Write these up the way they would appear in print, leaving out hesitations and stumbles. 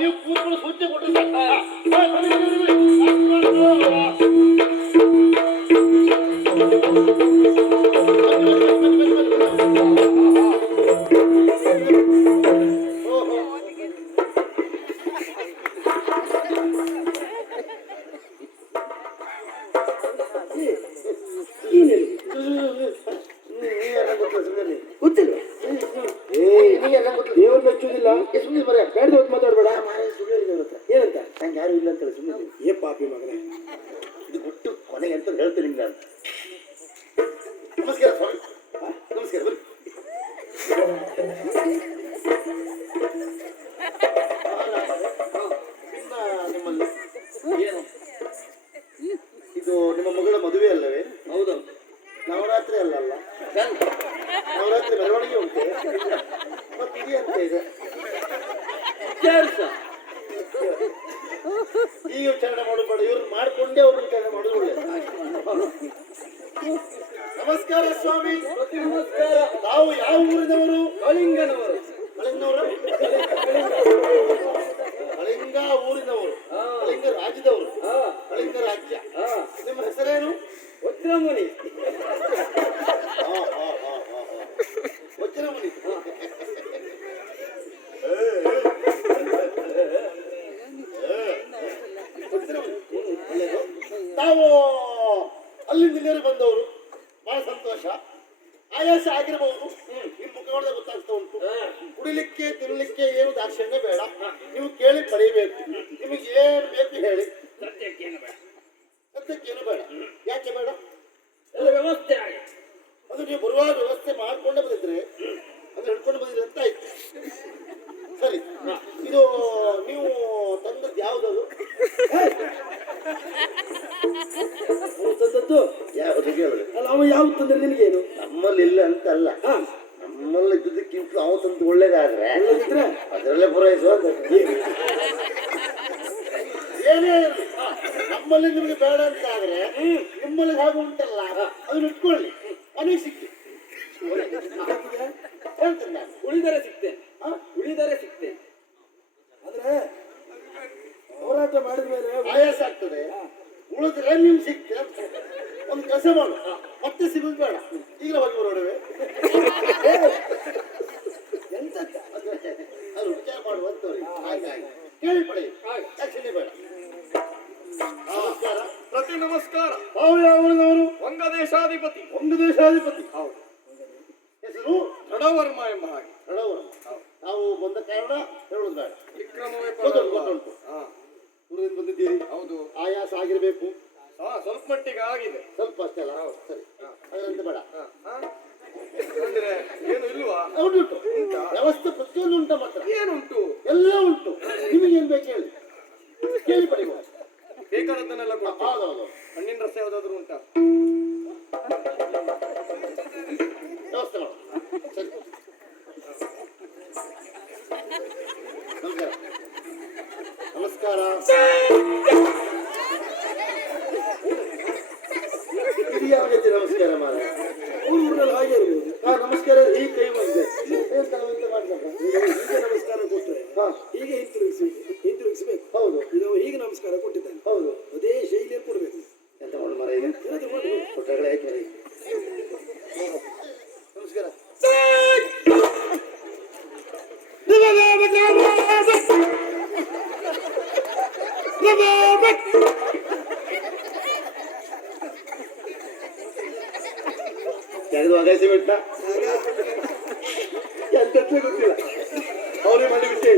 ನೀವು ಕೂತ್ಕೊಂಡು ಸೂಚನೆ ಕೊಟ್ಟರೆ ಗೊತ್ತಿಲ್ಲ ದೇವ್ರ ಮೆಚ್ಚುದಿಲ್ಲ. ಸುಮ್ಮನೆ ಬರ ಬೇಡ ಹೊತ್ತು ಮಾತಾಡ್ಬೇಡ. ಸುಳ್ಳು ಏನಂತ ನಂಗೆ ಯಾರು ಇಲ್ಲ ಅಂತೇಳಿ ಸುಮ್ಮನೆ ಏ ಪಾಪಿ ಮಗನೇ. ಇದು ಕೊಟ್ಟು ಕೊನೆಗೆ ಅಂತ ಹೇಳ್ತೀನಿ ನಿಮ್ಗೆ ನಾನು. ನಮಸ್ಕಾರ ಸ್ವಾಮಿ. ನಮಸ್ಕಾರ ಬನ್ನಿ. ನಿಮ್ಮಲ್ಲಿ ಏನು ಇದು ನಿಮ್ಮ ಮಗಳ ಮದುವೆ ಅಲ್ಲವೇ? ಹೌದು. ನವರಾತ್ರಿ ಅಲ್ಲಲ್ಲ, ನವರಾತ್ರಿ ಮೆರವಣಿಗೆ ಉಂಟೆ ಮತ್ತೆ ಇದೆಯಂತ ಇದೆ. ಈಗ ವಿಚಾರಣೆ ಮಾಡಬೇಡ, ಇವ್ರು ಮಾಡ್ಕೊಂಡೇ ಅವ್ರು ವಿಚಾರಣೆ ಮಾಡೋದು ಒಳ್ಳೆ. ನಮಸ್ಕಾರ ಸ್ವಾಮಿ. ನಮಸ್ಕಾರ. ತಾವು ಯಾವ ಊರಿನವರು? ಕಳಿಂಗನವರು. ಕಳಿಂಗನವರು? ಕಳಿಂಗ ಊರಿನವರು, ಕಳಿಂಗ ರಾಜ್ಯದವರು. ಕಳಿಂಗ ರಾಜ್ಯ. ನಿಮ್ಮ ಹೆಸರೇನು? ವಜ್ರಮುನಿ. ವಜ್ರಮುನಿ. ತಾವು ಅಲ್ಲಿಂದ ಇಲ್ಲಿವರೆಗೆ ಬಂದವರು, ಬಹಳ ಸಂತೋಷ. ಆಯಾಸ ಆಗಿರಬಹುದು, ನಿಮ್ಮ ಮುಖ ನೋಡಿದ್ರೆ ಗೊತ್ತಾಗ್ತಾ ಉಂಟು. ಕುಡಿಲಿಕ್ಕೆ ತಿನ್ನಲಿಕ್ಕೆ ಏನು ದಾಕ್ಷಿಣ್ಯ ಬೇಡ, ನೀವು ಕೇಳಿ ಪಡೆಯಬೇಕು. ನಿಮಗೆ ಏನು ಬೇಕು ಹೇಳಿ. ಸದ್ಯಕ್ಕೇನು ಬೇಡ. ಯಾಕೆ ಬೇಡ? ಎಲ್ಲ ವ್ಯವಸ್ಥೆ ಆಗಿ ಅದು ನೀವು ಬರುವಾಗ ವ್ಯವಸ್ಥೆ ಮಾಡಿಕೊಂಡೇ ಬಂದಿದ್ರೆ ಅಂದ್ರೆ ಹಿಡ್ಕೊಂಡು ಬಂದಿದ್ರೆ ಅಂತ ಆಯ್ತು. ಸರಿ, ಇದು ನೀವು ತಂದದ್ದು ಯಾವುದದು? ತಂದದ್ದು ಯಾವುದು ಕೇಳಿದ್ರೆ ಅಲ್ಲ, ಅವ ಯಾವ್ದು ತಂದ್ರೆ ನಿನಗೇನು? ನಮ್ಮಲ್ಲಿ ಇಲ್ಲ ಅಂತ ಅಲ್ಲ, ನಮ್ಮಲ್ಲಿ ಇದ್ದುದಕ್ಕಿಂತ ಅವ ತಂದು ಒಳ್ಳೇದಾದ್ರೆ ಅದರಲ್ಲೇ ಪೂರೈಸುವ. ಏನೇ ನಮ್ಮಲ್ಲಿ ನಿಮಗೆ ಬೇಡ ಅಂತ ಆದ್ರೆ ನಿಮ್ಮಲ್ಲಿ ಹಾಗೆ ಉಂಟಲ್ಲ ಅದನ್ನ ಇಟ್ಕೊಳ್ಳಿ, ಮನೆಗೆ ಸಿಕ್ಕಿ ಹೇಳ್ತೇನೆ ನಾನು. ಉಳಿದರೆ ಸಿಗ್ತೇನೆ, ಉಳಿದರೆ ಸಿಗ್ತೇನೆ. ಆದ್ರೆ ಹೋರಾಟ ಮಾಡಿದ ಮೇಲೆ ಆಯಾಸ ಆಗ್ತದೆ, ಉಳಿದ್ರೆ ನಿಮ್ಗೆ ಸಿಗ್ತದೆ. ಒಂದು ಕೆಲಸ ಮಾಡು, ಮತ್ತೆ ಸಿಗುದು ಬೇಡ, ಈಗಲೇ ಹೋಗಿ ಬರೋಡವೆ. ಎಂತ ಅದು ವಿಚಾರ ಮಾಡುವಂತವ್ರಿ. ಹಾಗಾಗಿ ಕೇಳಿ ಪಡೆ, ಯಾಕೆ ಬೇಡ. ನಮಸ್ಕಾರ. ಪ್ರತಿ ನಮಸ್ಕಾರ. ತಾವು ಯಾವ ಊರಿನವರು? ವಂಗದೇಶಾಧಿಪತಿ. ವಂಗದೇಶಾಧಿಪತಿ. ಹೌದು. ಹೆಸರು ರಣವರ್ಮ ಎಂಬ ಹಾಗೆ. ರಣವರ್ಮ. ನಾವು ಬಂದ ಕಾರಣ ಹೇಳುದು ಬೇಡ. ವಿಕ್ರಮವೇ ಗೊತ್ತುಂಟು. ಊರಿಂದ ಬಂದಿದ್ದೀರಿ, ಹೌದು. ಆಯಾಸ ಆಗಿರ್ಬೇಕು. ಸ್ವಲ್ಪ ಮಟ್ಟಿಗೆ ಆಗಿದೆ. ಸ್ವಲ್ಪ ಅಷ್ಟೇ ಅಲ್ಲ? ಸರಿ, ಅದರಂತೆ ಬೇಡ. ಅಂದ್ರೆ ಏನು ಇಲ್ವಾ? ಉಂಟು, ವ್ಯವಸ್ಥೆ ಪ್ರತಿಯೊಂದು ಉಂಟ. ಮಾತ್ರ ಏನುಂಟು? ಎಲ್ಲ ಉಂಟು. ನಿಮಗೇನು ಬೇಕು ಹೇಳಿ, ಕೇಳಿ ಪಡೆಯುವ. ಬೇಕಾದದ್ದನ್ನೆಲ್ಲ ಕೊಡ್ತೀವಿ. ಹೌದೌದು. ಹಣ್ಣಿನ ರಸ ಯಾವ್ದಾದ್ರು ಉಂಟಾ? ವ್ಯವಸ್ಥೆ ಮಾಡು. ಸರಿ, ನಮಸ್ಕಾರ. ಇದು ಯಾವ ರೀತಿ ನಮಸ್ಕಾರ ಮಾಡ? ಊರಲ್ಲಿ ಹಾಗೆ ಇರ್ಬೋದು. ನಮಸ್ಕಾರ ಹೀಗೆ ಕೈ ಬಂದೆ ಮಾಡ್ಬೇಕು. ಈಗ ನಮಸ್ಕಾರ ಕೊಟ್ಟರೆ ಹೀಗೆ ಹಿಂತಿರುಗಿಸಬೇಕು. ಹೌದು, ಇದು ಹೀಗೆ ನಮಸ್ಕಾರ ಕೊಟ್ಟಿದ್ದಾನೆ. ಹೌದು, ಅದೇ ಶೈಲಿಯಲ್ಲಿ ಕೊಡ್ಬೇಕು. ಎಂತ ಮಾಡು ಮರ, ಈಗ ಕೊಟ್ಟಗಳೇ ಆಯ್ತು. ನಮಸ್ಕಾರ. ಯಾರಿಗೂ ಅಗತ್ಯ ಬಿಟ್ಟ ಎಂತ ಗೊತ್ತಿಲ್ಲ. ಅವ್ರಿಗೆ ಮಾಡಿ ವಿಷಯ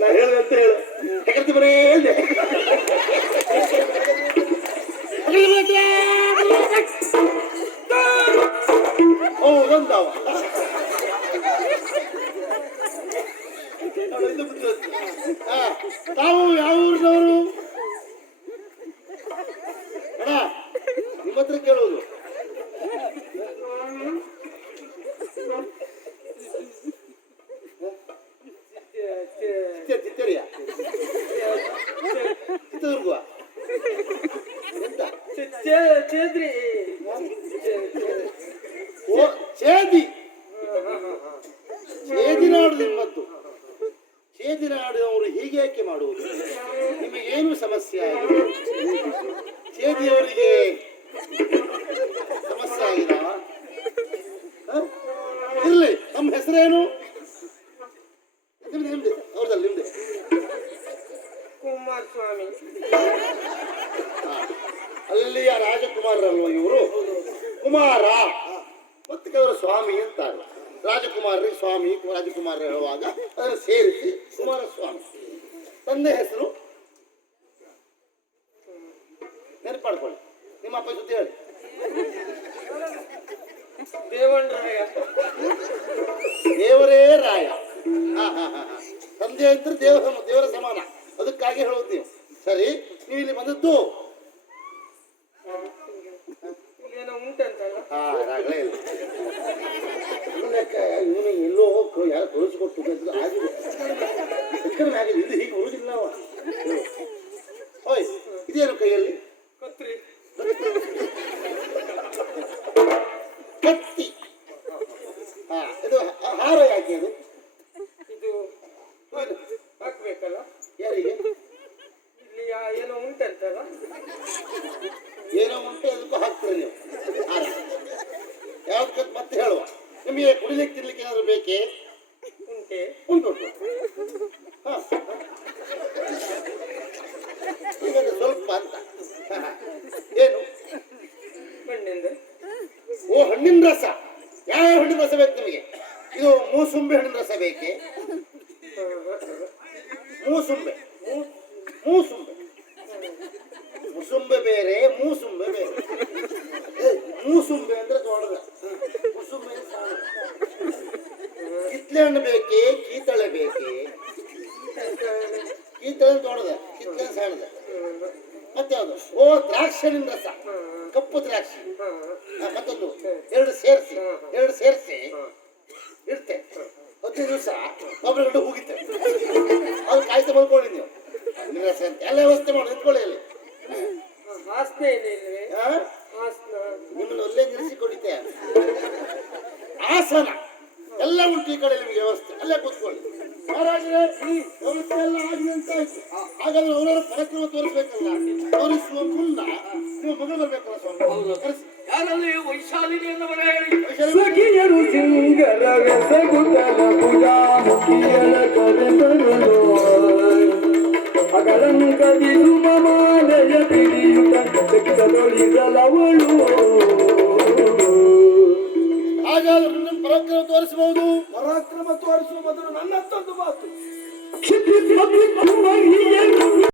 ನಾ ಹೇಳ್ದಂತ ಹೇಳು. ಯಾಕಂತ ಬರೇ ಹೇಳ್ದೆ. ಹೌದಂತಾವ ತಾವು ಯಾವ ಊರಿನವರು? ಅಣ್ಣ ನಿಮ್ಮ ಹತ್ರ ಕೇಳೋದು. ಚಿತ್ತರಿಯ ಚಿತ್ರದುರ್ಗ ಎಂತ ಚೇದ್ರಿ ಚೇದಿ ಚೇದಿ ನೋಡುದು ನಿಮ್ಮದ್ದು. ಚೇದಿನಾಡಿನವರು ಹೀಗೆ ಏಕೆ ಮಾಡುವುದು? ನಿಮಗೇನು ಸಮಸ್ಯೆ ಆಗಿದೆ? ಚೇದಿಯವರಿಗೆ ಸಮಸ್ಯೆ ಆಗಿದ? ಇರ್ಲಿ, ನಮ್ಮ ಹೆಸರೇನು? ನಿಮ್ದೆ ಅವ್ರದಲ್ಲಿ ನಿಮ್ದೆ. ಕುಮಾರಸ್ವಾಮಿ. ಅಲ್ಲಿಯ ರಾಜಕುಮಾರರಲ್ವ ಇವರು? ಕುಮಾರ ಮತ್ತೆ ಕೆಲವರು ಸ್ವಾಮಿ ಅಂತಾರೆ. ರಾಜಕುಮಾರರಿಗೆ ಸ್ವಾಮಿ ರಾಜಕುಮಾರ ಹೇಳುವಾಗ ಅದನ್ನು ಸೇರಿಸಿ ಕುಮಾರಸ್ವಾಮಿ. ತಂದೆ ಹೆಸರು ನೆನಪು ಮಾಡ್ಕೊಳ್ಳಿ. ನಿಮ್ಮ ಅಪ್ಪ ಸುದ್ದಿ ಹೇಳಿ. ದೇವಣ್ಣರಾಯ. ದೇವರೇ ರಾಯ. ತಂದೆ ಅಂದ್ರೆ ದೇವರ ಸಮಾನ, ಅದಕ್ಕಾಗಿ ಹೇಳೋದು ನೀವು. ಸರಿ, ನೀವು ಇಲ್ಲಿ ಬಂದದ್ದು ಏನೋ ಉಂಟಂತಲ್ಲ. ರಾಗಲೇ ಇಲ್ಲ. ಇವನಿಗೆ ಎಲ್ಲೋ ಹೋಗಿ ಯಾರು ತೋರಿಸಿಕೊಟ್ಟು ಆಗಿದೆ. ಹೆಚ್ಚಿನ ಆಗಿದೆ. ಇದು ಹೀಗೆ ಬರುವುದಿಲ್ಲ. ಓಯ್, ಇದೇನು ಕೈಯಲ್ಲಿ? ಕತ್ರಿ. ಕತ್ತಿ. ಇದು ಹಾರ ಯಾಕೆ ಅದು? ಇದು ಹಾಕ್ಬೇಕಲ್ಲ. ಯಾರಿಗೆ? ಇಲ್ಲಿ ಏನೋ ಉಂಟಂತಲ್ಲ. ಏನೋ ಉಂಟು, ಅದಕ್ಕೂ ಹಾಕ್ತೀರಿ ನೀವು ಹಾರ. ಯಾವ್ದಕ್ಕೆ ಮತ್ತೆ ಹೇಳುವ. ನಿಮಗೆ ಕುಡಿಲಿಕ್ಕೆ ತಿನ್ಲಿಕ್ಕೆ ಏನಾದ್ರು ಬೇಕೇ? ಉಂಟೆ. ಉಂಟು. ಈಗ ಸ್ವಲ್ಪ ಅಂತ. ಏನು? ಹಣ್ಣಿಂದ. ಓ, ಹಣ್ಣಿನ ರಸ. ಯಾವ ಹಣ್ಣಿನ ರಸ ಬೇಕು ನಿಮಗೆ? ಇದು ಮೂಸುಂಬೆ ಹಣ್ಣಿನ ರಸ ಬೇಕೇ? ಮೂಸುಂಬೆ. ಮೂಸುಂಬೆ ಮುಸುಂಬೆ ಬೇರೆ, ಮೂಸುಂಬೆ ಬೇರೆ. ಮೂಸುಂಬೆ ಅಂದ್ರೆ ದೊಡ್ಡದ, ಮುಸುಂಬೆ ಸಣ್ಣ. ಕಿತ್ಲೆ ಹಣ್ಣು ಬೇಕೇ? ಕೀತಳೆ ಬೇಕೇ? ಕೀತಳೆ ದೊಡ್ಡದ, ಕಿತ್ಲೆ ಸಣ್ಣದ. ಮತ್ತೆ ಯಾವುದು? ಓ, ದ್ರಾಕ್ಷಿ ಹಣ್ಣಿನ ರಸ. ಕಪ್ಪು ದ್ರಾಕ್ಷಿ. ಮತ್ತೊಂದು ಎರಡು ಸೇರಿಸಿ ಇಡ್ತೆ. 10 ದಿವಸ ಒಬ್ಬರ ಗಂಟೆ ಹೋಗಿತ್ತೆ. ಅದು ಕಾಯ್ತಾ ಮಲ್ಕೊಳ್ಳಿ ನೀವು. ಹಣ್ಣಿನ ರಸ ಅಂತ ಎಲ್ಲ ವ್ಯವಸ್ಥೆ ಮಾಡಿ ನಿಂತ್ಕೊಳ್ಳಿ ಅಲ್ಲಿ. ಆಸನೆ ಏನಿಲ್ವೇ? ಆಸನ ನಿಮ್ಮನ್ನು ಅಲ್ಲೇ ನಿಲ್ಲಿಸಿ ಕೊಡಿತೆ. ಆಸನ ಎಲ್ಲ ಉಂಟು ಈ ಕಡೆ ನಿಮಗೆ ವ್ಯವಸ್ಥೆ. ಅಲ್ಲೇ ಕೂತ್ಕೊಳ್ಳಿ. ಮಹಾರಾಜರೇ, ವ್ಯವಸ್ಥೆ ಎಲ್ಲ ಆಗಿದೆ ಅಂತ ಆಯ್ತು. ಹಾಗಾದ್ರೆ ಅವರವರ ಪರಾಕ್ರಮ ತೋರಿಸ್ಬೇಕಲ್ಲ. ತೋರಿಸುವ ಮುನ್ನ ನೀವು ಮಗ ಬರ್ಬೇಕಲ್ಲ ಸ್ವಾಮಿ. ಕರೆಸಿ. ಯಾರಲ್ಲಿ ವೈಶಾಲಿನಿ ಎನ್ನುವರ ಹೇಳಿ. ಸಖಿಯರು ಸಿಂಗರವೆಸಗುತ್ತಲ ಭುಜಾಮುಖಿಯರ ಕರೆತರಲು ಅಗಲಂಕದಿ ಸುಮಮಾಲಯ ಪಿಡಿಯುತ ತೆಗೆದೊಳಿದಲವಳು. ಹಾಗಾದ್ರೆ ನಿಮ್ಮ ಪರಾಕ್ರಮ ತೋರಿಸಬಹುದು. ಪರಾಕ್ರಮ ತೋರಿಸುವ ಮೊದಲು ನನ್ನ ತಂದು ಮಾತು. ಕ್ಷಿಪ್ರ